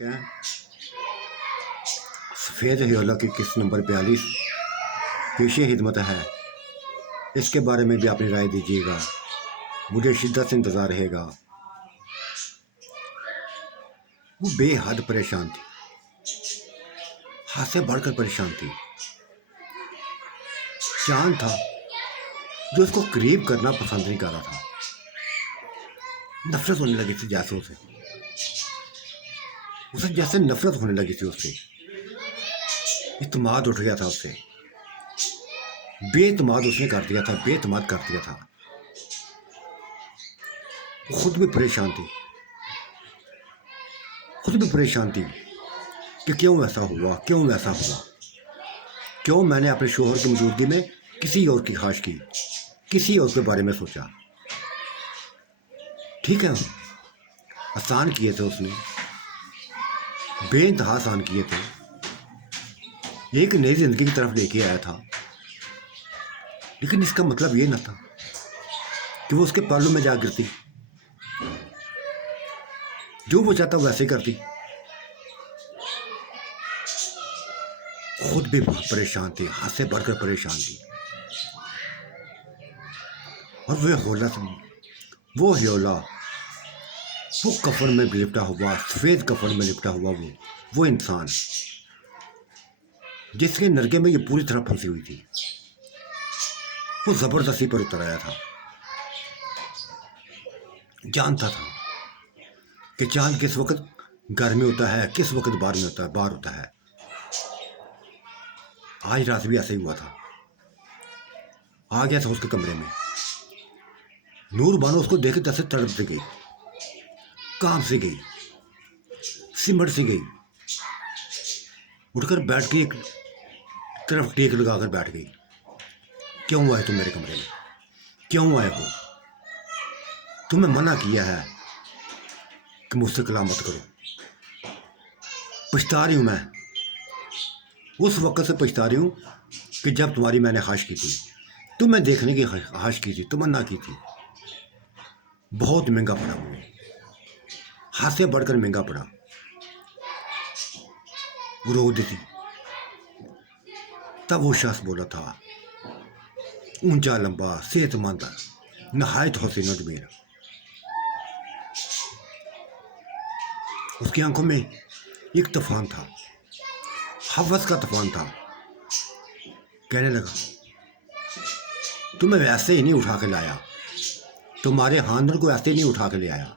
क्या सफ़ेद ह्योला की किस्त नंबर 42 पेशे खिदमत है। इसके बारे में भी अपनी राय दीजिएगा, मुझे शिद्दत से इंतज़ार रहेगा। वो बेहद परेशान थी, हाथ से बढ़कर परेशान थी। चांद था जो उसको करीब करना पसंद नहीं कर रहा था। नफरत होने लगी थी जैसे उसे जैसे नफरत होने लगी थी उससे। इत्मीनान उठ गया था उससे, बेइत्मीनान उसने कर दिया था, बेइत्मीनान कर दिया था। वो खुद भी परेशान थी, कि क्यों ऐसा हुआ, क्यों मैंने अपने शोहर की मौजूदगी में किसी और की ख्वाहिश की, किसी और के बारे में सोचा। ठीक है, आसान किए थे उसने, बेइंतहा आसान किए थे। एक नई जिंदगी की तरफ लेके आया था, लेकिन इसका मतलब ये ना था कि वो उसके पहलू में जा गिरती। जो वो चाहता वैसे ही करती। खुद भी बहुत परेशान थी, हाथ से बढ़कर परेशान थी। और वो ह्योला, वो कफन में लिपटा हुआ, सफेद कफन में लिपटा हुआ वो इंसान जिसके नरके में ये पूरी तरह फंसी हुई थी, वो जबरदस्ती पर उतर आया था। जानता था कि चांद किस वक्त घर में होता है, किस वक्त बाहर होता है। आज रात भी ऐसा ही हुआ था। आ गया था उसके कमरे में। नूर बानो उसको देखे तैसे तड़प से गई, काम से गई, सिमट से गई। उठकर बैठ के एक तरफ टेक लगाकर बैठ गई। क्यों आए तुम मेरे कमरे में, क्यों आए हो? तुम्हें मना किया है कि मुझसे कलाम मत करो। पछता रही हूं मैं, उस वक्त से पछता रही हूं कि जब तुम्हारी मैंने ख्वाहिश की थी, तुम्हें देखने की ख्वाहिश की थी, तमन्ना की थी। बहुत महंगा पड़ा वो, हाथ से बढ़कर महंगा पड़ा। वो रो दी थी। तब वो शख्स बोला था, ऊंचा लंबा सेहतमंद नहायत हुसैन अजमेर। उसकी आंखों में एक तूफान था, हवस का तूफान था। कहने लगा, तुम्हें वैसे ही नहीं उठा के लाया, तुम्हारे खानदान को ऐसे नहीं उठा के ले आया,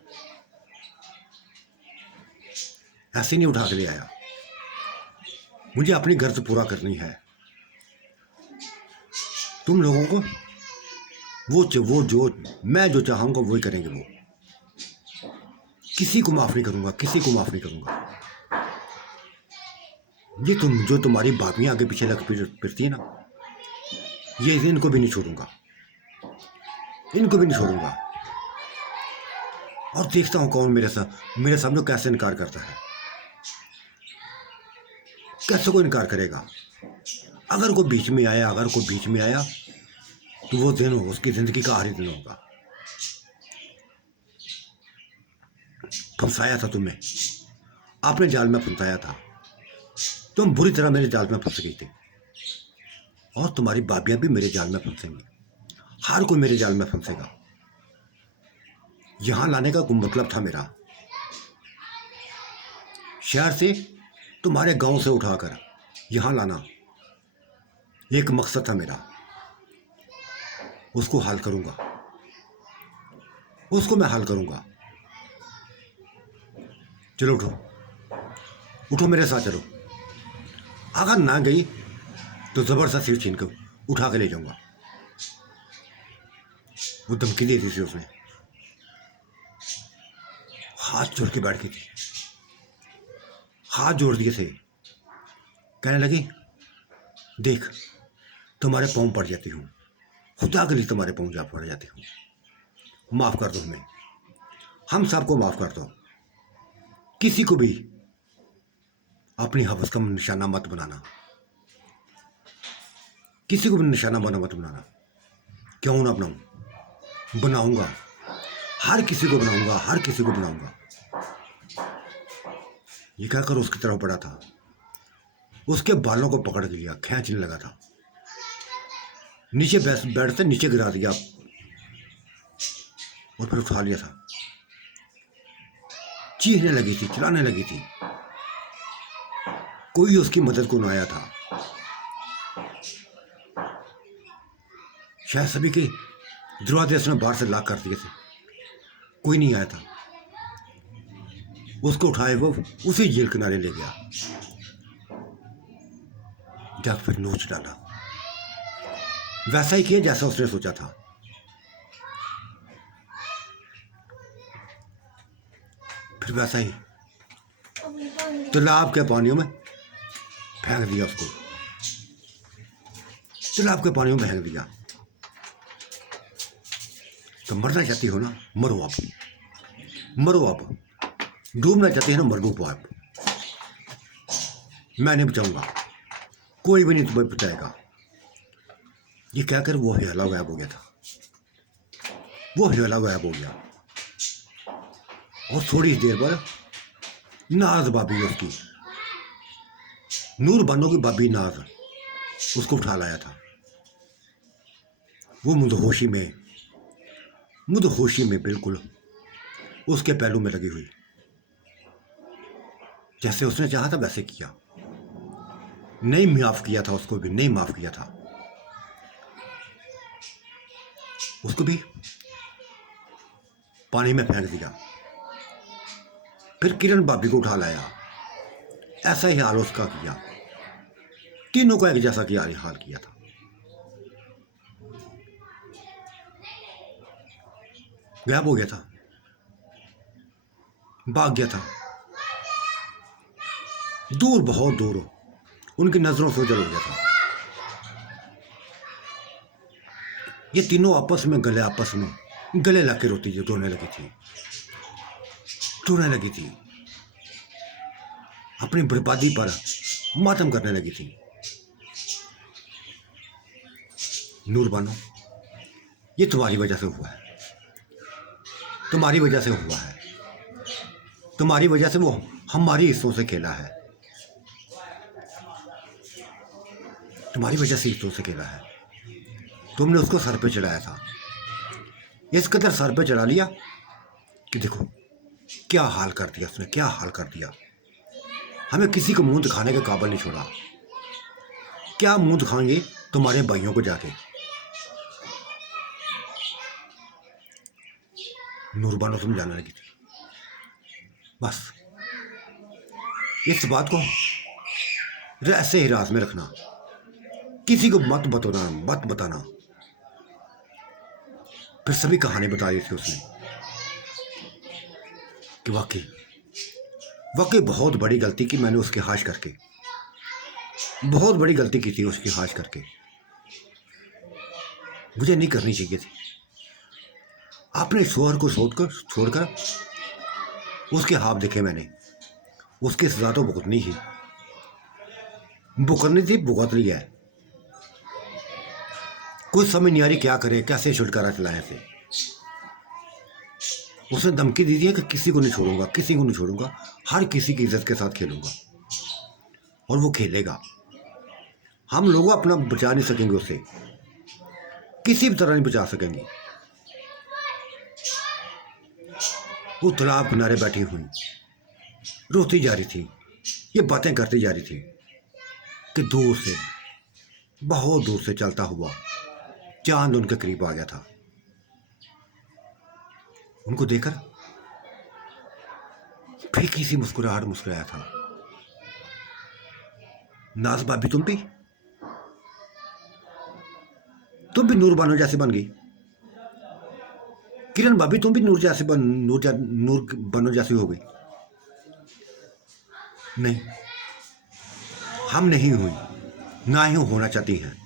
ऐसे नहीं उठा के ले आया। मुझे अपनी गर्ज पूरा करनी है। तुम लोगों को वो जो मैं जो चाहूंगा वही करेंगे। वो किसी को माफ नहीं करूंगा, किसी को माफ नहीं करूंगा। ये जो तुम्हारी भाभियां आगे पीछे लग फिरती है ना, ये इनको भी नहीं छोड़ूंगा, इनको भी नहीं छोड़ूंगा। और देखता हूं कौन मेरे सामने कैसे इनकार करता है, कैसे कोई इनकार करेगा। अगर कोई बीच में आया तो वो दिन उसकी जिंदगी का आखिरी दिन होगा। फंसाया था तुम्हें, आपने जाल में फंसाया था। तुम बुरी तरह मेरे जाल में फंस गई थी, और तुम्हारी भाभियां भी मेरे जाल में फंसेंगी। हर कोई मेरे जाल में फंसेगा। यहां लाने का कोई मतलब था मेरा, शहर से, तुम्हारे गांव से उठाकर यहां लाना एक मकसद था मेरा। उसको हल करूंगा, उसको मैं हल करूंगा। चलो उठो, उठो मेरे साथ चलो। अगर ना गई तो जबरदस्त सिर छीन कर उठा के ले जाऊंगा। वो धमकी दी थी उसने, हाथ जोड़ के बैठ गई थी, हाथ जोड़ दिए थे। कहने लगी, देख तुम्हारे पाँव पड़ जाती हूँ, खुदा के लिए तुम्हारे पाँव जा पड़ जाती हूँ, माफ कर दो हमें, हम सबको माफ कर दो। किसी को भी अपनी हवस का निशाना मत बनाना, किसी को भी निशाना मत बनाना। क्यों ना बनाऊं, बनाऊंगा, हर किसी को बनाऊंगा, हर किसी को बनाऊंगा। ये कहकर उसकी तरफ बढ़ा था, उसके बालों को पकड़ लिया, खींचने लगा था, नीचे बेड से नीचे गिरा दिया और फिर उठा लिया था। चीखने लगी थी, चिल्लाने लगी थी, कोई उसकी मदद को न आया था। शायद सभी के दरवाजे उसने बाहर से लॉक कर दिए थे, कोई नहीं आया था। उसको उठाए वो उसी जेल किनारे ले गया, जब फिर नोच डाला। वैसा ही किया जैसा उसने सोचा था। फिर वैसा ही तालाब के पानियों में फेंक दिया उसको, तालाब के पानियों में फेंक दिया। तो मरना चाहती हो ना, मरो आप, मरो आप। डूबना चाहते हैं ना, मर डूबो आप। मैं नहीं बचाऊंगा, कोई भी नहीं तुम्हें बचाएगा। ये कहकर वो हिला गायब हो गया था, वो हिला गायब हो गया। और थोड़ी देर बाद नाज भाभी, उसकी नूर बानो की भाभी नाज, उसको उठा लाया था। वो मुदहोशी में बिल्कुल उसके पहलू में लगी हुई, जैसे उसने चाहा था वैसे किया। नहीं माफ किया था, उसको भी नहीं माफ किया था, उसको भी पानी में फेंक दिया। फिर किरण भाभी को उठा लाया, ऐसा ही हाल उसका किया। तीनों को एक जैसा किया हाल किया था। गायब हो गया था, भाग गया था दूर, बहुत दूर, उनकी नजरों से उजल हो गया था। ये तीनों आपस में गले लग के रोने लगी थी, अपनी बर्बादी पर मातम करने लगी थी। नूर बानो, ये तुम्हारी वजह से हुआ है, तुम्हारी वजह से हुआ है, तुम्हारी वजह से वो हमारी हिस्सों से खेला है, तुम्हारी वजह से हिस्सों से खेला है। तुमने उसको सर पे चढ़ाया था, इस कदर सर पे चढ़ा लिया कि देखो क्या हाल कर दिया उसने, क्या हाल कर दिया। हमें किसी को मुंह दिखाने के काबिल नहीं छोड़ा। क्या मुंह दिखाएंगे तुम्हारे भाइयों को जाके। नूरबानो समझाने लगी थी, बस इस बात को ऐसे ही राज में रखना, किसी को मत बताना। फिर सभी कहानी बता दी थी उसने कि वाकई बहुत बड़ी गलती की मैंने उसके हाश करके, बहुत बड़ी गलती की थी उसकी हाश करके, मुझे नहीं करनी चाहिए थी। अपने शोहर को छोड़कर उसके हाथ देखे मैंने, उसकी सजा तो भुगतनी थी, भुगत ली है। कुछ समझ नहीं आ रही क्या करे, कैसे छुटकारा चलाए थे। उसने धमकी दी है कि किसी को नहीं छोड़ूंगा, हर किसी की इज्जत के साथ खेलूंगा, और वो खेलेगा। हम लोग अपना बचा नहीं सकेंगे, उसे किसी भी तरह नहीं बचा सकेंगे। वो तालाब किनारे बैठी हुई रोती जा रही थी, ये बातें करती जा रही थी कि दूर से, बहुत दूर से चलता हुआ चांद उनके करीब आ गया था। उनको देखकर फिर किसी मुस्कुराया था। नाज भाभी, तुम भी नूर बानो जैसे बन गई। किरण भाभी, तुम भी नूर बानो जैसी हो गई। नहीं, हम नहीं हुई, ना ही होना चाहती हैं।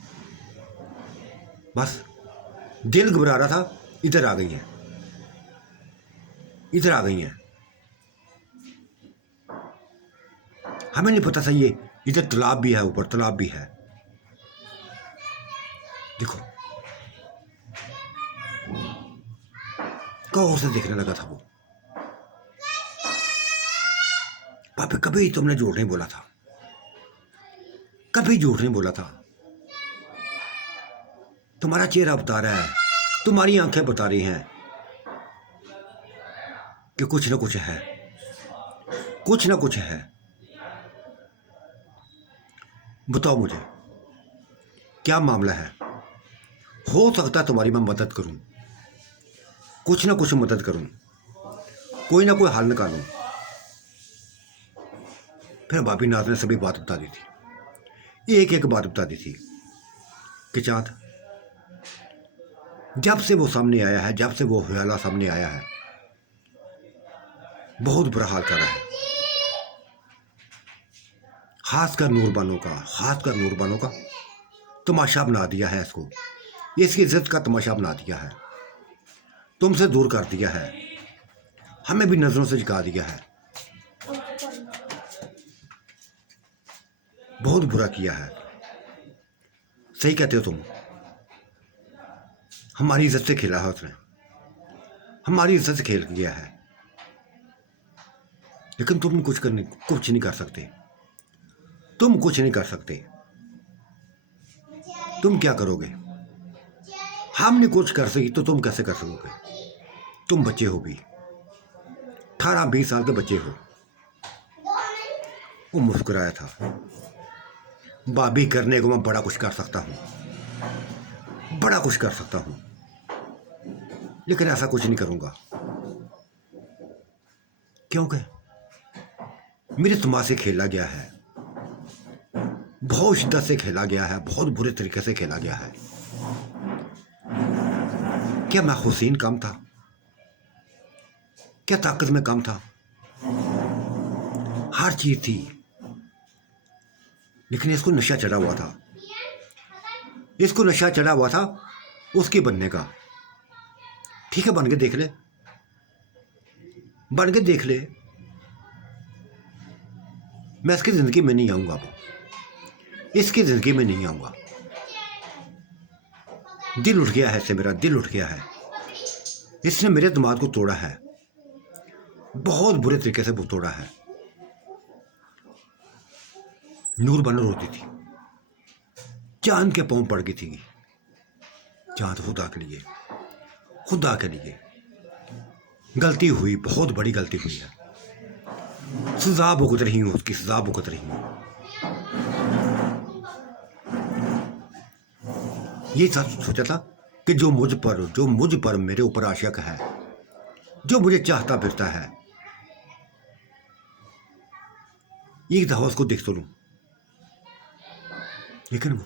बस दिल घबरा रहा था, इधर आ गई हैं। हमें नहीं पता था ये इधर तालाब भी है, ऊपर तालाब भी है। देखो गौर से देखने लगा था वो। भाभी कभी तुमने झूठ नहीं बोला था, कभी झूठ नहीं बोला था। तुम्हारा चेहरा बता रहा है, तुम्हारी आंखें बता रही हैं कि कुछ ना कुछ है, कुछ ना कुछ है। बताओ मुझे क्या मामला है। हो सकता है तुम्हारी मैं मदद करूं, कुछ ना कुछ मदद करूं, कोई ना कोई हल निकालूं। फिर भाभी नाज ने सभी बात बता दी थी, एक एक बात बता दी थी कि चाँद जब से वो सामने आया है, जब से वो ह्याला सामने आया है, बहुत बुरा हाल कर रहा है। खासकर नूरबानों का, खासकर नूरबानों का तमाशा बना दिया है इसको, इसकी इज्जत का तमाशा बना दिया है, तुमसे दूर कर दिया है, हमें भी नजरों से झुका दिया है। बहुत बुरा किया है। सही कहते हो तुम, हमारी इज्जत से खेला है उसने, हमारी इज्जत से खेल गया है। लेकिन तुम कुछ नहीं कर सकते, तुम कुछ नहीं कर सकते। तुम क्या करोगे? हम नहीं कुछ कर सकी तो तुम कैसे कर सकोगे? तुम बच्चे हो भी, 18-20 साल के बच्चे हो। वो मुस्कुराया था, भाभी करने को मैं बड़ा कुछ कर सकता हूँ, बड़ा कुछ कर सकता हूँ, लेकिन ऐसा कुछ नहीं करूँगा, क्योंकि मेरे दिमाग से खेला गया है, बहुत शिद्दत से खेला गया है, बहुत बुरे तरीके से खेला गया है। क्या मैं हुसैन कम था? क्या ताकत में कम था? हर चीज थी, लेकिन इसको नशा चढ़ा हुआ था, इसको नशा चढ़ा हुआ था उसके बनने का। ठीक है, बन के देख ले, बन के देख ले। मैं इसकी जिंदगी में नहीं आऊंगा, इसकी जिंदगी में नहीं आऊंगा। दिल उठ गया है इससे, मेरा दिल उठ गया है। इसने मेरे दिमाग को तोड़ा है, बहुत बुरे तरीके से वो तोड़ा है। नूरबानो रोती थी, चांद के पांव पड़ गई थी। चांद खुदा के लिए, खुदा के लिए गलती हुई, बहुत बड़ी गलती हुई है, सजा भुगत रही हूं, उसकी सजा भुगत रही हूं। ये सोचा था कि जो मुझ पर मेरे ऊपर आशिक है, जो मुझे चाहता फिरता है, एक दफा उसको देख तो लूं। लेकिन वो,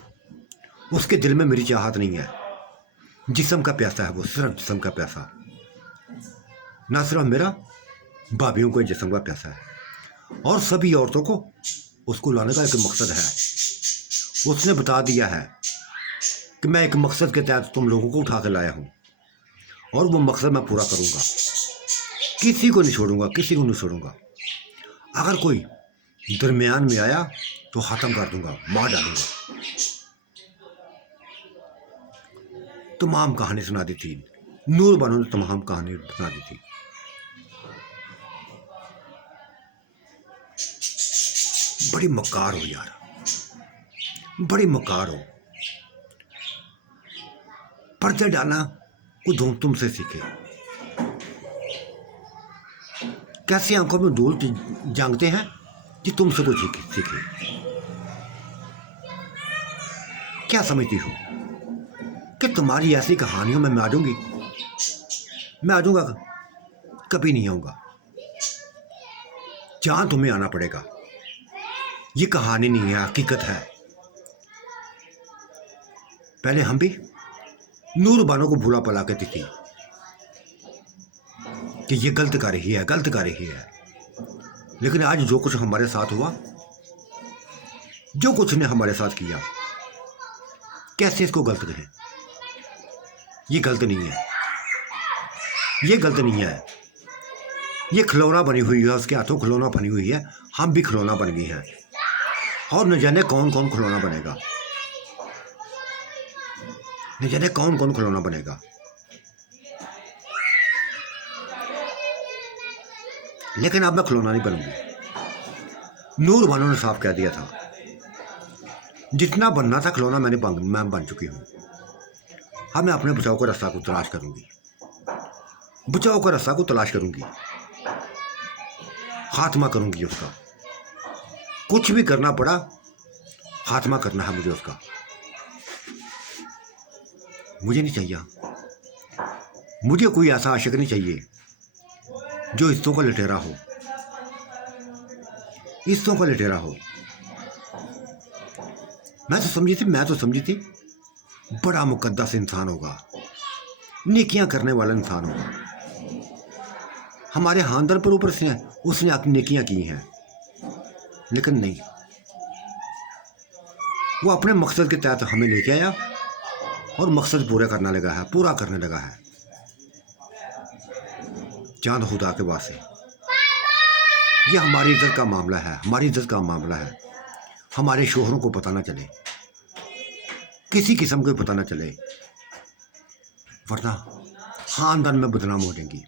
उसके दिल में मेरी चाहत नहीं है, जिस्म का प्यासा है वो, सिर्फ जिस्म का प्यासा। ना सिर्फ मेरा, भाभीयों को जिस्म का प्यासा है, और सभी औरतों को उसको लाने का एक मकसद है। उसने बता दिया है कि मैं एक मकसद के तहत तुम लोगों को उठा कर लाया हूं, और वो मकसद मैं पूरा करूंगा, किसी को नहीं छोड़ूंगा, किसी को नहीं छोड़ूंगा। अगर कोई दरमियान में आया तो खत्म कर दूंगा, मार डालूंगा। तमाम कहानी सुना दी थी नूरबानो ने, तमाम कहानी सुना दी थी। बड़ी मक्कार हो यार, बड़ी मक्कार हो। पर्चे डालना को तुमसे सीखे, कैसे आंखों में धूल जांगते हैं कि तुमसे कुछ सीखे। क्या समझती हो कि तुम्हारी ऐसी कहानियों में मैं आ जाऊंगी? मैं आ जाऊंगा? कभी नहीं आऊंगा। जहां तुम्हें आना पड़ेगा, ये कहानी नहीं है, हकीकत है। पहले हम भी नूरबानो को भूला पला कहती थी कि ये गलत कर रही है, गलत कर रही है। लेकिन आज जो कुछ हमारे साथ हुआ, जो कुछ ने हमारे साथ किया, कैसे इसको गलत कहें? ये गलत नहीं है, ये गलत नहीं है। ये खिलौना बनी हुई है, उसके हाथों खिलौना बनी हुई है, हम भी खिलौना बन गए हैं, और न जाने कौन कौन खिलौना बनेगा, न जाने कौन कौन खिलौना बनेगा। लेकिन अब मैं खिलौना नहीं बनूंगी, नूर बानो ने साफ कह दिया था, जितना बनना था खिलौना मैं बन चुकी हूँ। हाँ, मैं अपने बचाव का रास्ता को तलाश करूंगी, बचाव का रास्ता को तलाश करूंगी, खात्मा करूंगी उसका। कुछ भी करना पड़ा, खात्मा करना है मुझे उसका। मुझे नहीं चाहिए, मुझे कोई ऐसा आशिक नहीं चाहिए जो हिस्सों का लटेरा हो, हिस्सों का लटेरा हो। मैं तो समझी थी बड़ा मुकद्दस इंसान होगा, नेकियां करने वाला इंसान होगा। हमारे हांदर पर ऊपर से उसने अपनी नेकियां की हैं, लेकिन नहीं, वो अपने मकसद के तहत हमें लेके आया और मकसद पूरा करने लगा है, पूरा करने लगा है। चांद खुदा के वास्ते, ये हमारी इज्जत का मामला है, हमारी इज्जत का मामला है। हमारे शोहरों को पता ना चले, किसी किस्म को पता ना चले, वरना खानदान में बदनाम हो जाएंगी,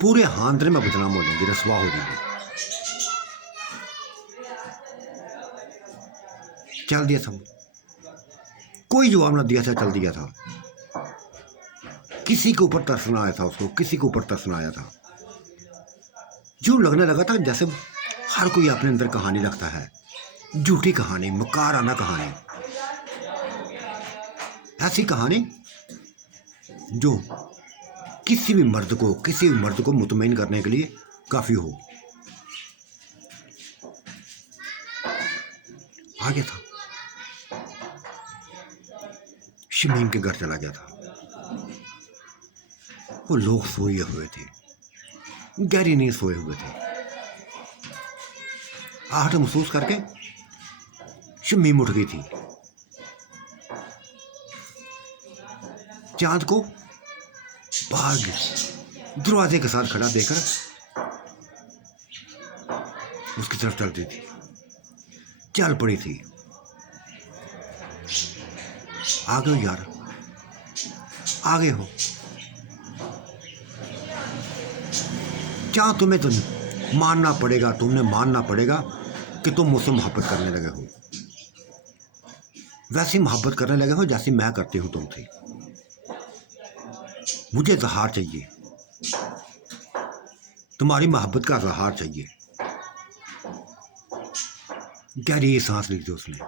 पूरे खानदान में बदनाम हो जाएंगी, रसवा हो जाएंगी। चल दिया था, कोई जवाब ना दिया था, चल दिया था। किसी के ऊपर तरस ना आया था उसको, किसी के ऊपर तरस ना आया था। जो लगने लगा था जैसे हर कोई अपने अंदर कहानी रखता है, झूठी कहानी, मकाराना कहानी, ऐसी कहानी जो किसी भी मर्द को मुतमईन करने के लिए काफी हो। आ गया था, शमीम के घर चला गया था। वो लोग सोए हुए थे, गहरी नींद सोए हुए थे। आहट महसूस करके शमीम उठ गई थी। चांद को बाहर दरवाजे के साथ खड़ा देकर उसकी तरफ चलती थी, चल पड़ी थी। आ गए हो यार, आ गए हो। चांद तुम्हें तो मानना पड़ेगा, तुमने मानना पड़ेगा कि तुम मुझसे मोहब्बत करने लगे हो, वैसी मोहब्बत करने लगे हो जैसी मैं करती हूं तुमसे। मुझे इजहार चाहिए, तुम्हारी मोहब्बत का इजहार चाहिए। गहरी सांस ली थी उसने।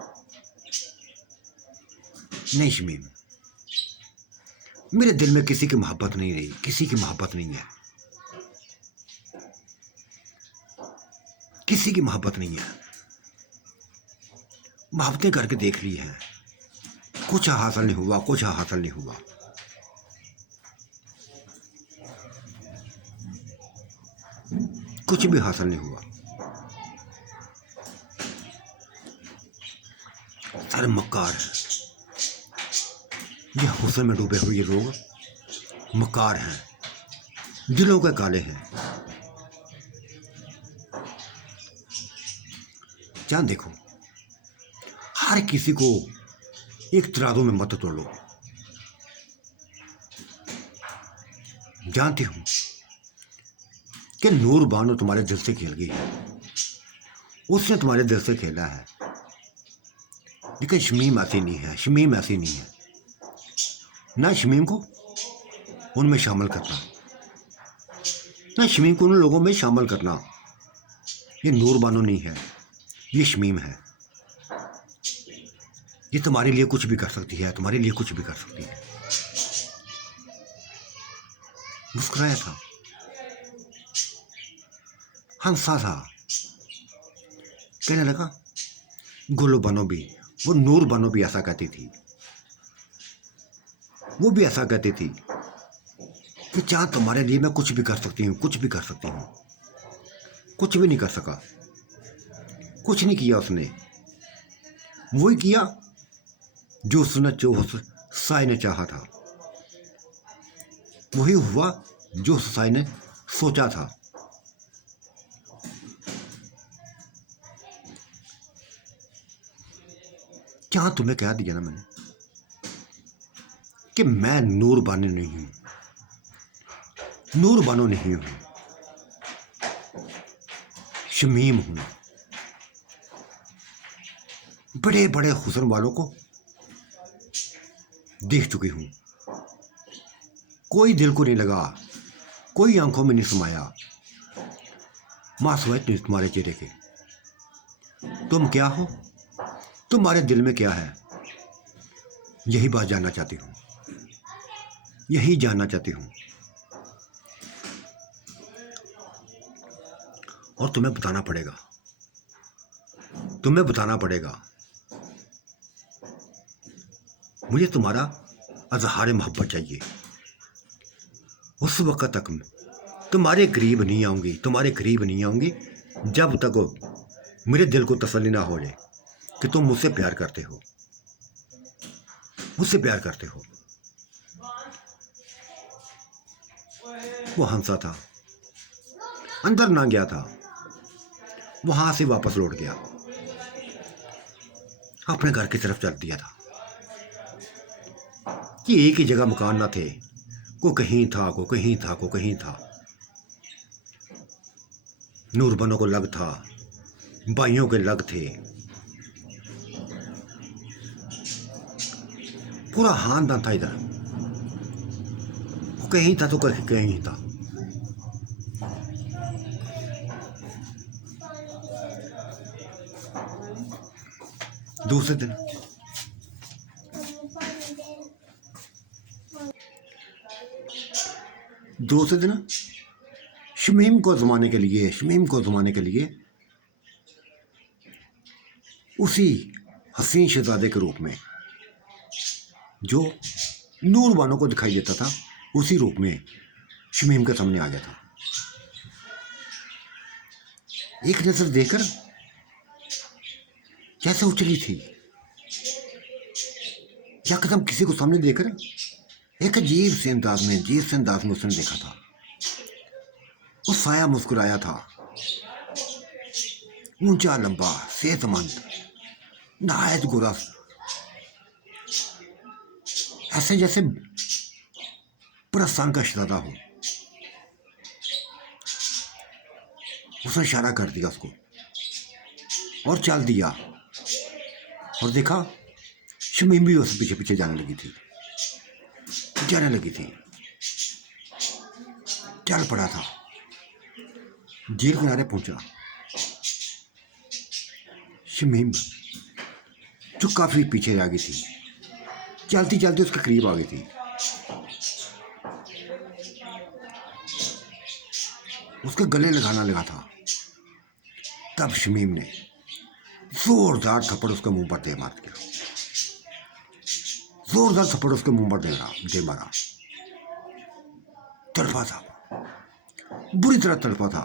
नहीं शमीम, मेरे दिल में किसी की मोहब्बत नहीं रही, किसी की मोहब्बत नहीं है, किसी की मोहब्बत नहीं है। मोहब्बतें करके देख ली हैं, कुछ हासिल नहीं हुआ, कुछ हासिल नहीं हुआ। कुछ भी हासिल नहीं हुआ। सारे मक्कार हैं, ये हुस्न में डूबे हुए लोग मक्कार हैं, दिलों के काले हैं। जान देखो, हर किसी को एक तराजू में मत तोलो। जानती हूं कि नूर बानो तुम्हारे दिल से खेल गई है, उसने तुम्हारे दिल से खेला है, लेकिन शमीम ऐसी नहीं है, शमीम ऐसी नहीं है। ना शमीम को उनमें शामिल करना, ना शमीम को उन लोगों में शामिल करना। ये नूर बानो नहीं है, ये शमीम है। ये तुम्हारे लिए कुछ भी कर सकती है, तुम्हारे लिए कुछ भी कर सकती है। मुस्कुराया था, हंसा था, कहने लगा गुलो बानो भी, वो नूर बानो भी ऐसा कहती थी, वो भी ऐसा कहती थी कि चाहे तुम्हारे लिए मैं कुछ भी कर सकती हूँ, कुछ भी कर सकती हूँ। कुछ भी नहीं कर सका, कुछ नहीं किया उसने। वही किया जो उसने साई ने चाहा था, वही हुआ जो साई ने सोचा था। क्या तुम्हें कह दिया ना मैंने कि मैं नूर बानो नहीं हूं, नूर बानो नहीं हूं, शमीम हूं। बड़े बड़े हुस्न वालों को देख चुकी हूँ, कोई दिल को नहीं लगा, कोई आंखों में नहीं समाया, मासूमियत नहीं तुम्हारे चेहरे के। तुम क्या हो, तुम्हारे दिल में क्या है, यही बात जानना चाहती हूँ, यही जानना चाहती हूँ। और तुम्हें बताना पड़ेगा, तुम्हें बताना पड़ेगा। मुझे तुम्हारा अजहार मोहब्बत चाहिए। उस वक्त तक तुम्हारे करीब नहीं आऊँगी, तुम्हारे करीब नहीं आऊँगी जब तक मेरे दिल को तसल्ली ना हो जाए कि तुम मुझसे प्यार करते हो, मुझसे प्यार करते हो। वो हंसा था, अंदर ना गया था, वहां से वापस लौट गया, अपने घर की तरफ चल दिया था कि एक ही जगह मकान ना थे, को कहीं था, को कहीं था, को कहीं था। नूरबनों को लग था, भाइयों के लग थे, पूरा खानदान था इधर, को कहीं था तो कहीं था। दूसरे दिन शमीम को जमाने के लिए उसी हसीन शहजादे के रूप में जो नूरबानो को दिखाई देता था, उसी रूप में शमीम के सामने आ गया था। एक नजर देखकर कैसे उछली थी, यकदम किसी को सामने देखकर एक अजीब से अंदाज में उसने देखा था। वो साया मुस्कुराया था, ऊंचा लंबा सेहतमंद नहायत गोरा, ऐसे जैसे परस्तान का शहजादा हो। उसने इशारा कर दिया उसको और चल दिया, और देखा शमीम भी उस पीछे पीछे जाने लगी थी, चल पड़ा था। झील किनारे पहुंचा, शमीम जो काफी पीछे आ गई थी, चलती चलती उसके करीब आ गई थी। उसके गले लगाना लगा था, तब शमीम ने जोरदार थप्पड़ उसके मुंह पर दे मार दिया, जोरदार थप्पड़ उसके मुंह पर दे मारा। तड़पा था, बुरी तरह तड़पा था।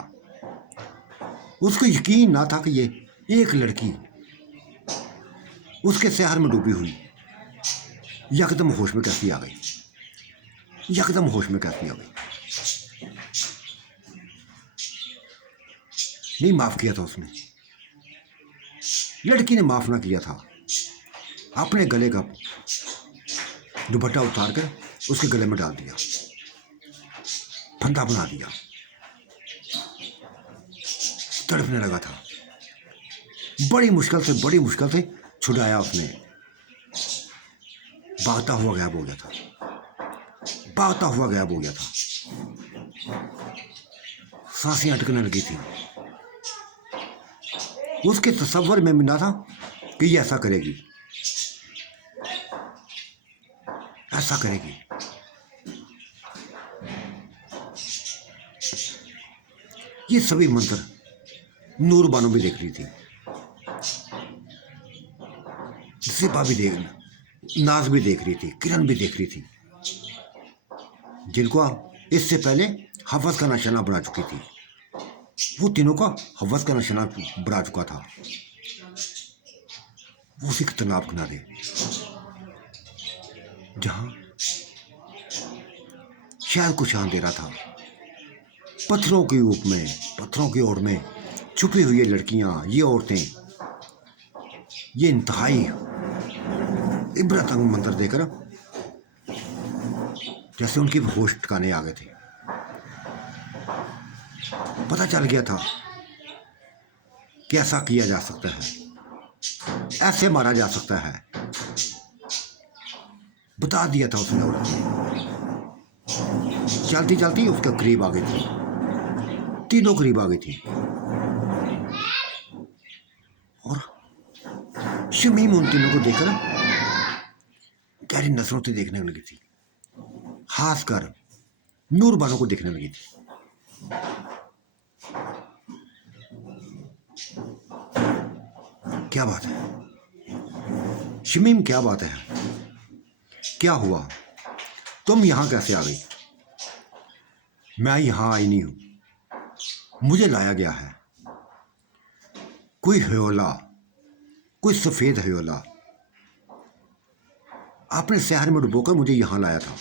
उसको यकीन ना था कि ये एक लड़की उसके शहर में डूबी हुई यकदम होश में कैसी आ गई, नहीं माफ किया था उसने, लड़की ने माफ ना किया था। अपने गले का दुपट्टा उतार कर उसके गले में डाल दिया, फंदा बना दिया, तड़पने लगा था। बड़ी मुश्किल से छुड़ाया उसने। भागता हुआ गायब हो गया था, सांसें अटकने लगी थी। उसके तसव्वुर में मिला था कि ये ऐसा करेगी, ये सभी मंत्र नूरबानो भी देख रही थी, सिपा भी नाज भी देख रही थी, किरण भी देख रही थी, जिनको इससे पहले हवस का निशाना बना चुकी थी। वो तीनों का हवस का निशाना बना चुका था। वो उसी तनाव किनारे जहां शायद कुछ अंधेरा था, पत्थरों की ओर में छुपी हुई ये लड़कियां, ये औरतें, ये इंतहाई इबरत अंग मंत्र देकर जैसे उनकी होश ठिकाने आ गए थे। पता चल गया था कि ऐसा किया जा सकता है, ऐसे मारा जा सकता है, बता दिया था उसने औरत ने। चलती चलती उसके करीब आ गई थी, तीनों करीब आ गई थी और शमीम उन तीनों को देखकर गहरी नजरों से देखने लगी थी, खास कर नूरबानो को देखने लगी थी। क्या बात है शमीम, क्या बात है, क्या हुआ, तुम यहां कैसे आ गई? मैं यहां आई नहीं हूं, मुझे लाया गया है। कोई हयोला, कोई सफेद हयोला अपने शहर में डुबोकर मुझे यहां लाया था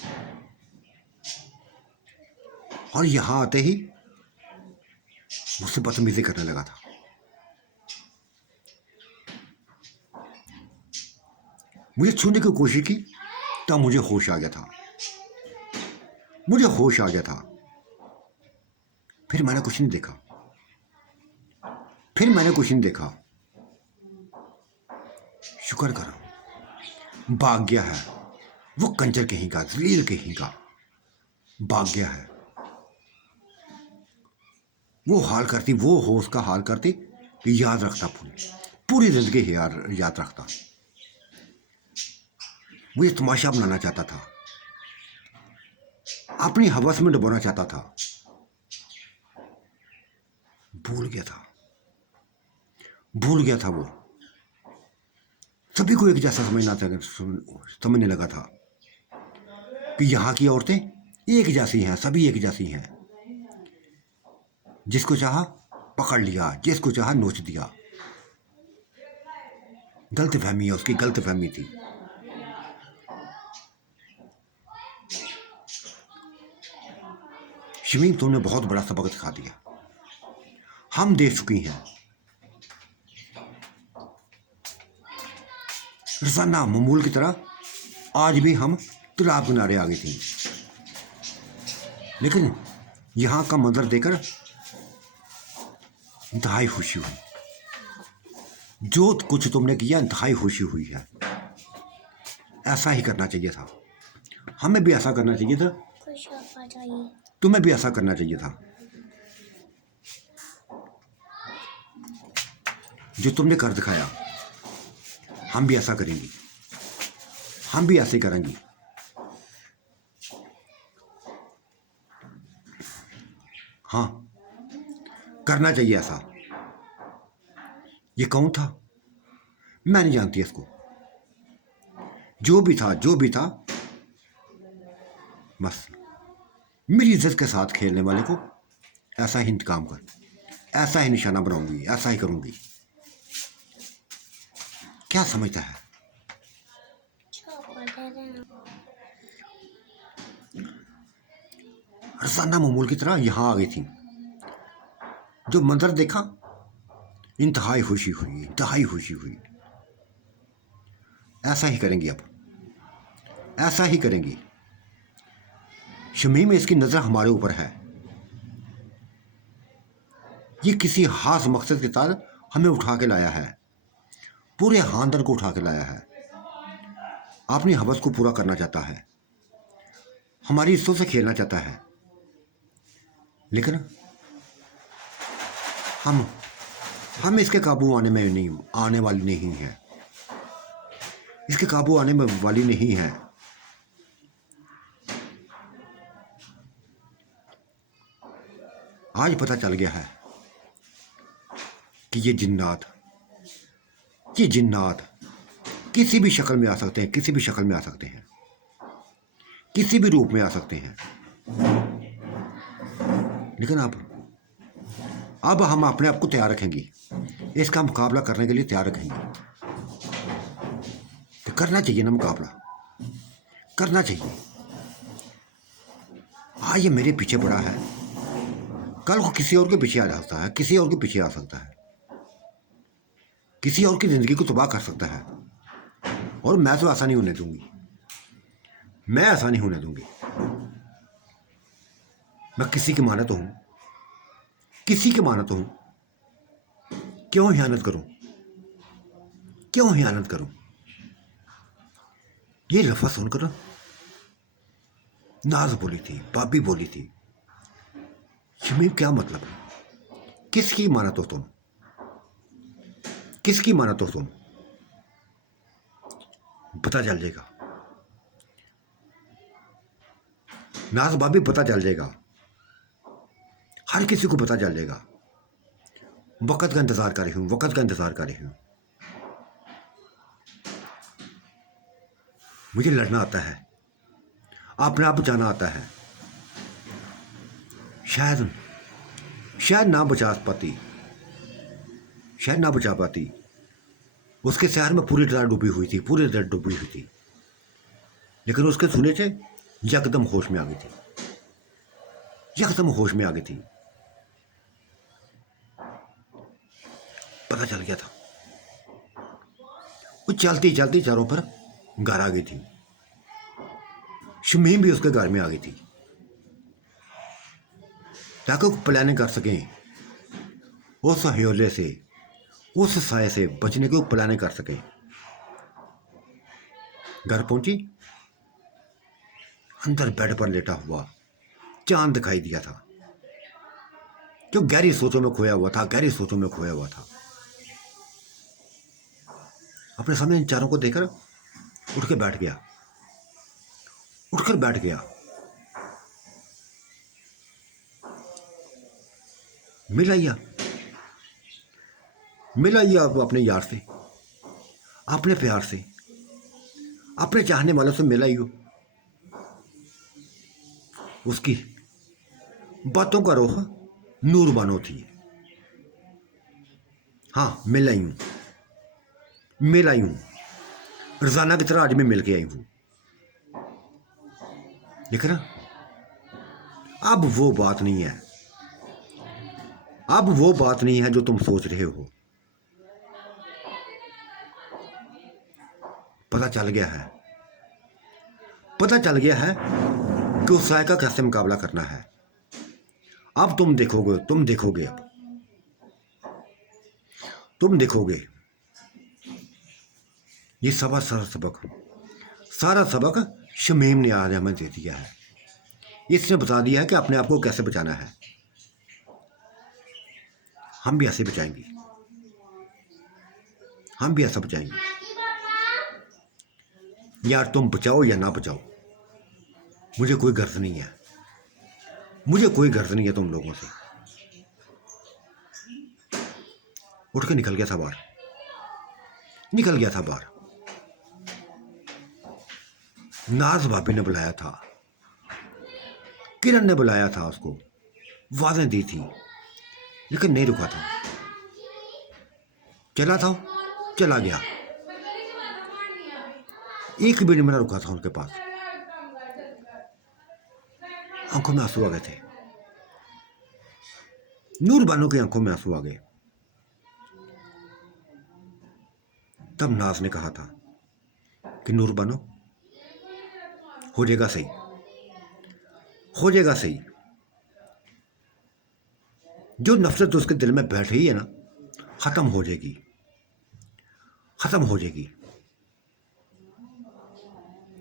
और यहां आते ही मुझसे बदतमीजी करने लगा था। मुझे छूने की कोशिश की, तब मुझे होश आ गया था, मुझे होश आ गया था। फिर मैंने कुछ नहीं देखा, फिर मैंने कुछ नहीं देखा। शुक्र करो, भाग गया है वो कंजर कहीं का, जलील कहीं का, भाग गया है। वो हाल करती, वो होश का हाल करती कि याद रखता, पूरी जिंदगी याद रखता। मुझे तमाशा बनाना चाहता था, अपनी हवस में डुबोना चाहता था। भूल गया था, भूल गया था वो। सभी को एक जैसा समझने लगा था कि यहाँ की औरतें एक जैसी हैं, सभी एक जैसी हैं। जिसको चाहा पकड़ लिया, जिसको चाहा नोच दिया। गलत फहमी है उसकी, गलत फहमी थी। शमीम, तुमने बहुत बड़ा सबक सिखा दिया, हम देख चुकी हैं। रोजाना मामूल की तरह आज भी हम तालाब किनारे आ गई थी, लेकिन यहाँ का मंजर देखकर इंतहाई खुशी हुई। जो कुछ तुमने किया इंतहाई खुशी हुई है। ऐसा ही करना चाहिए था, हमें भी ऐसा करना चाहिए था, तुम्हें भी ऐसा करना चाहिए था। जो तुमने कर दिखाया, हम भी ऐसा करेंगे, हम भी ऐसे करेंगे। हाँ, करना चाहिए ऐसा। ये कौन था? मैं नहीं जानती इसको। जो भी था, जो भी था, बस मेरी इज्जत के साथ खेलने वाले को ऐसा ही इंतकाम कर, ऐसा ही निशाना बनाऊंगी, ऐसा ही करूंगी। क्या समझता है? रसाना मामूल की तरह यहां आ गई थी। जो मंजर देखा, इंतहाई खुशी हुई, इंतहाई खुशी हुई। ऐसा ही करेंगी, अब ऐसा ही करेंगी। शमीम, इसकी नजर हमारे ऊपर है। ये किसी खास मकसद के तहत हमें उठा के लाया है, पूरे खानदान को उठा के लाया है। अपनी हवस को पूरा करना चाहता है, हमारी इज्जतों से खेलना चाहता है। लेकिन हम इसके काबू आने वाली नहीं है, इसके काबू आने में वाली नहीं है। आज पता चल गया है कि ये जिन्नात किसी भी शक्ल में आ सकते हैं, किसी भी शक्ल में आ सकते हैं, किसी भी रूप में आ सकते हैं। लेकिन अब हम अपने आप को तैयार रखेंगे, इसका मुकाबला करने के लिए तैयार रखेंगे। तो करना चाहिए ना, मुकाबला करना चाहिए। आज ये मेरे पीछे पड़ा है, कल को किसी और के पीछे आ सकता है, किसी और के पीछे आ सकता है, किसी और की जिंदगी को तबाह कर सकता है। और मैं तो ऐसा नहीं होने दूंगी, मैं ऐसा नहीं होने दूंगी। मैं किसी की मानत हूं, किसी की मानत हूं, क्यों हियानत करूं? क्यों हियानत करूं? ये लफ्ज़ सुनकर नाज बोली थी, भाभी बोली थी, शमीम क्या मतलब है? किसकी मानत हो तुम? किसकी मानत हो तुम? पता चल जाएगा नाज भाभी, पता चल जाएगा, हर किसी को पता चल जाएगा। वक्त का इंतजार कर रही हूं, वक्त का इंतजार कर रही हूं। मुझे लड़ना आता है, अपने आप बचाना आता है। शायद ना बचा पाती, शायद ना बचा पाती। उसके शहर में पूरी तरह डूबी हुई थी, पूरी तरह डूबी हुई थी, लेकिन उसके सुने से यकदम होश में आ गई थी, यकदम होश में आ गई थी। पता चल गया था। वो चलती चलती चारों पर घर आ गई थी। शमीम भी उसके घर में आ गई थी ताकि वो प्लानिंग कर सकें, उस हयोले से, उस साए से बचने की वो प्लानिंग कर सकें। घर पहुंची, अंदर बेड पर लेटा हुआ चांद दिखाई दिया था, जो गहरी सोचों में खोया हुआ था, गहरी सोचों में खोया हुआ था। अपने सामने इन चारों को देखकर उठ के बैठ गया, उठकर बैठ गया। मिलाइया मिलाइया आपको अपने यार से, अपने प्यार से, अपने चाहने वालों से मिलाइयो। उसकी बातों का रुख नूर बानो थी। हाँ, मिल आई हूं, रोजाना की तरह आज मैं मिल के आई हूं, लेकिन अब वो बात नहीं है, अब वो बात नहीं है जो तुम सोच रहे हो। पता चल गया है, पता चल गया है कि उस साय का कैसे मुकाबला करना है। अब तुम देखोगे, तुम देखोगे, अब तुम देखोगे। ये सारा सबक शमीम ने आज हमें दे दिया है। इसने बता दिया है कि अपने आप को कैसे बचाना है। हम भी ऐसे बचाएंगे, हम भी ऐसा बचाएंगे। यार तुम बचाओ या ना बचाओ, मुझे कोई गर्ज नहीं है, मुझे कोई गर्ज नहीं है तुम लोगों से। उठ के निकल गया था बाहर, निकल गया था बाहर। नाज भाभी ने बुलाया था, किरण ने बुलाया था, उसको वादें दी थी, लेकिन नहीं रुका था। चला था, चला गया। एक भी नहीं रुका था उनके पास। आंखों में आंसू आ गए थे, नूर बानो की आंखों में आंसू आ गए। तब नाज ने कहा था कि नूर बानो, हो जाएगा सही, हो जाएगा सही। जो नफरत उसके दिल में बैठ रही है ना, खत्म हो जाएगी, खत्म हो जाएगी।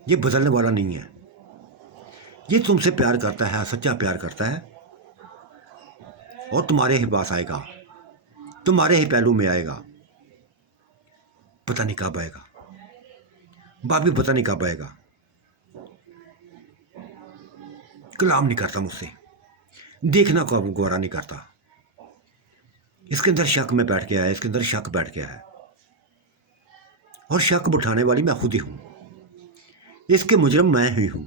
ये बदलने वाला नहीं है। ये तुमसे प्यार करता है, सच्चा प्यार करता है, और तुम्हारे ही पास आएगा, तुम्हारे ही पहलू में आएगा। पता नहीं कब आएगा भाभी, पता नहीं कब आएगा। कलाम नहीं करता मुझसे, देखना को गौरा नहीं करता। इसके अंदर शक में बैठ गया है, इसके अंदर शक बैठ गया है, और शक उठाने वाली मैं खुद ही हूं। इसके मुजरिम मैं ही हूं।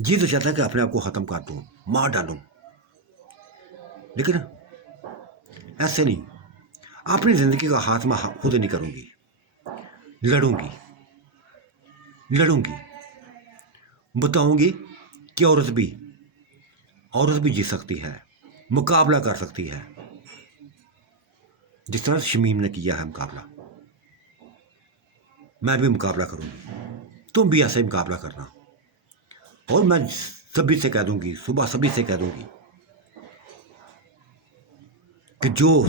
जी तो चाहता है कि अपने आप को खत्म कर दूं, मार डालूं, लेकिन ऐसे नहीं। अपनी जिंदगी का हाथ मैं खुद नहीं करूंगी, लड़ूंगी, लड़ूंगी। बताऊंगी कि औरत भी जी सकती है, मुकाबला कर सकती है, जिस तरह शमीम ने किया है मुकाबला। मैं भी मुकाबला करूंगी, तुम भी ऐसे ही मुकाबला करना। और मैं सभी से कह दूंगी, सुबह सभी से कह दूंगी कि जो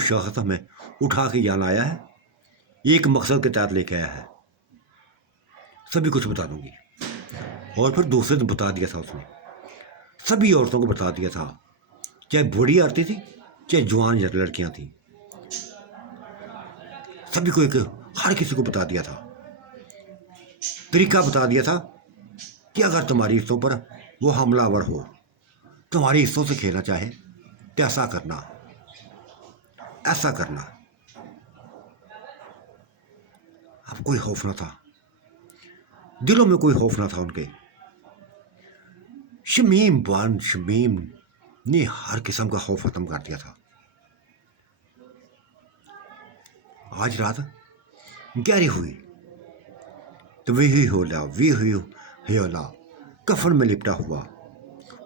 शख्स हमें उठा के यहाँ लाया है, एक मकसद के तहत लेके आया है, सभी कुछ बता दूंगी। और फिर दूसरे दिन बता दिया था उसने, सभी औरतों को बता दिया था, चाहे बूढ़ी औरतें थी चाहे जवान लड़कियां थी, सभी को हर किसी को बता दिया था, तरीका बता दिया था कि अगर तुम्हारी हिस्सों पर वो हमलावर हो, तुम्हारी हिस्सों से खेलना चाहे तो ऐसा करना, ऐसा करना। अब कोई खौफ ना था, दिलों में कोई खौफ ना था उनके। शमीम ने हर किस्म का खौफ खत्म कर दिया था। आज रात गहरी हुई तो वही होला कफन में लिपटा हुआ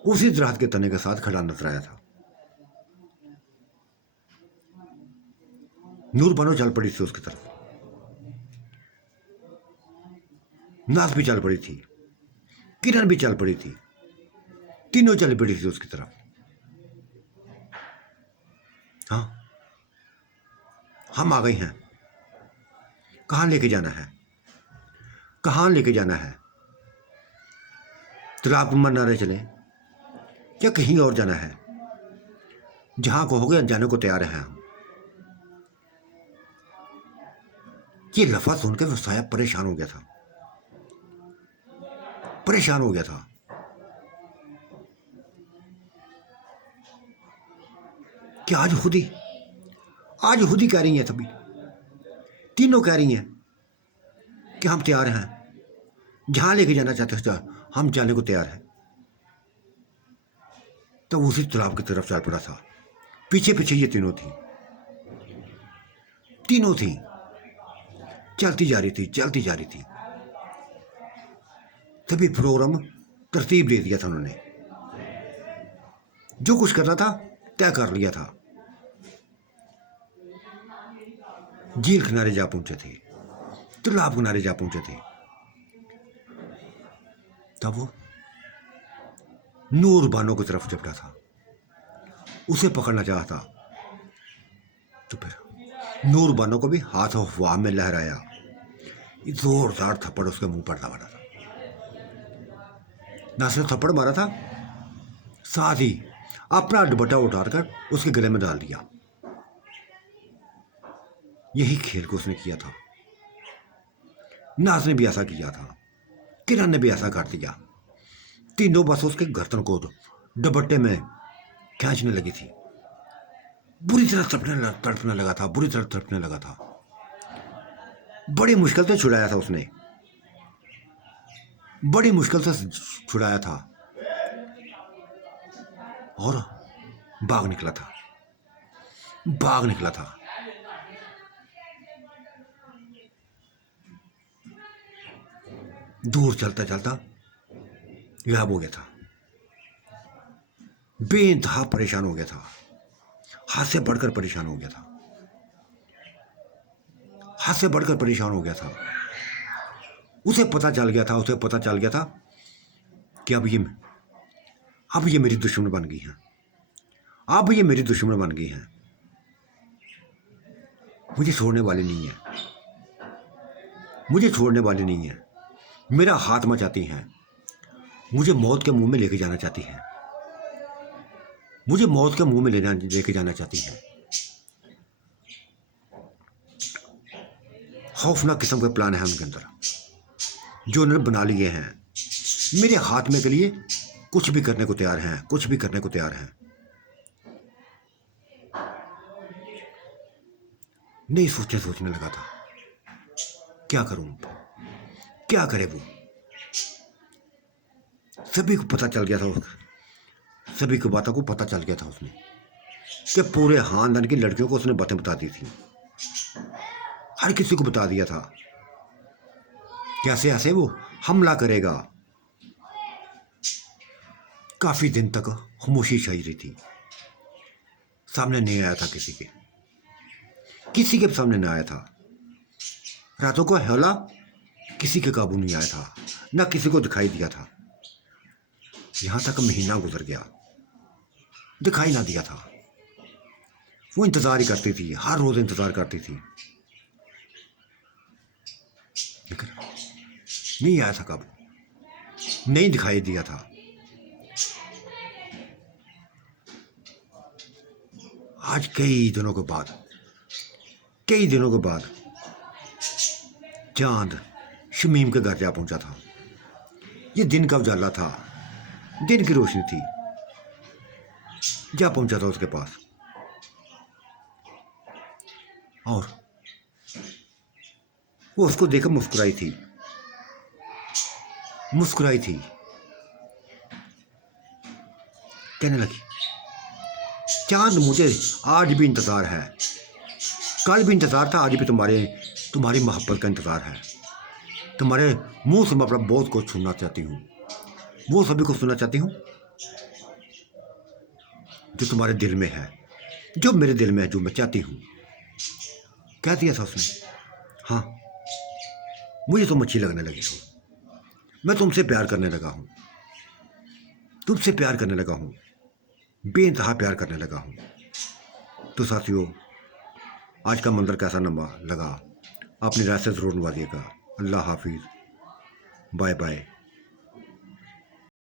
उसी दरख्त के तने के साथ खड़ा नजर आया था। नूर बानो चल पड़ी थी उसकी तरफ, नाज भी चल पड़ी थी, किरण भी चल पड़ी थी, तीनों चल पड़ी थी उसकी तरफ। हाँ, हम आ गई हैं, कहाँ लेके जाना है, कहाँ लेके जाना है? तालाब मनारे चले या कहीं और जाना है? जहां कहोगे जाने को तैयार हैं हम। ये लफा सुनकर वसाया परेशान हो गया था, परेशान हो गया था। कि आज खुद ही कह रही हैं, सभी तीनों कह रही हैं कि हम तैयार हैं, जहां लेके जाना चाहते हो हम जाने को तैयार हैं। तब उसी तालाब की तरफ चल पड़ा था। पीछे पीछे ये तीनों थी, चलती जा रही थी। तभी प्रोग्राम तरतीब दे दिया था उन्होंने, जो कुछ करना था तय कर लिया था। झील किनारे जा पहुंचे थे, तालाब किनारे जा पहुंचे थे। तब वो नूर बानो की तरफ झपटा था, उसे पकड़ना चाहता तो फिर नूर बानो को भी हाथ अफवाह में लहराया, जोरदार थप्पड़ उसके मुंह पर दबाना था। ना सिर्फ थप्पड़ मारा था, साथ ही अपना दुपट्टा उठाकर उसके गले में डाल दिया। यही खेल को उसने किया था। नाज ने भी ऐसा किया था, किरण ने भी ऐसा कर दिया। तीनों बस उसके गर्दन को दुपट्टे में खींचने लगी थी। बुरी तरह तड़पने लगा था। बड़ी मुश्किल से छुड़ाया था उसने, बड़ी मुश्किल से छुड़ाया था और भाग निकला था। दूर चलता गायब हो गया था। बेइंतहा परेशान हो गया था, हाथ से बढ़कर परेशान हो गया था। उसे पता चल गया था कि अब ये मेरी दुश्मन बन गई हैं। मुझे छोड़ने वाली नहीं है, मेरा हाथ मचाती हैं, मुझे मौत के मुंह में लेके जाना चाहती हैं, खौफनाक किस्म के प्लान है उनके अंदर जो उन्होंने बना लिए हैं। मेरे हाथ में के लिए कुछ भी करने को तैयार हैं। नहीं सोचने लगा था क्या करूं, क्या करे वो। सभी को पता चल गया था, सभी की बातों को पता चल गया था उसने कि पूरे खानदान की लड़कियों को उसने बातें बता दी थी। हर किसी को बता दिया था कैसे ऐसे वो हमला करेगा। काफी दिन तक खामोशी छाई रही थी, सामने नहीं आया था किसी के सामने नहीं आया था। रातों को हमला किसी के काबू नहीं आया था, ना किसी को दिखाई दिया था। यहां तक महीना गुजर गया, दिखाई ना दिया था। वो इंतज़ार ही करती थी, हर रोज़ इंतज़ार करती थी, लेकिन नहीं आया था। कब नहीं दिखाई दिया था। आज कई दिनों के बाद चांद शमीम के घर जा पहुंचा था। ये दिन का उजाला था, दिन की रोशनी थी। जा पहुंचा था उसके पास और वो उसको देखकर मुस्कुराई थी। कहने लगी, चांद मुझे आज भी इंतज़ार है, कल भी इंतज़ार था, आज भी तुम्हारी मोहब्बत का इंतज़ार है। तुम्हारे मुंह से मैं अपना बहुत कुछ सुनना चाहती हूँ, वो सभी को सुनना चाहती हूँ जो तुम्हारे दिल में है, जो मेरे दिल में है, जो मैं चाहती हूँ। कह दिया था उसने। हाँ, मुझे तुम अच्छी लगने लगी हो, मैं तुमसे प्यार करने लगा हूँ, बेइंतहा प्यार करने लगा हूँ। तो साथियों, आज का मंजर कैसा लगा? अपनी राय से ज़रूर नवाजिएगा। अल्लाह हाफिज़, बाय बाय।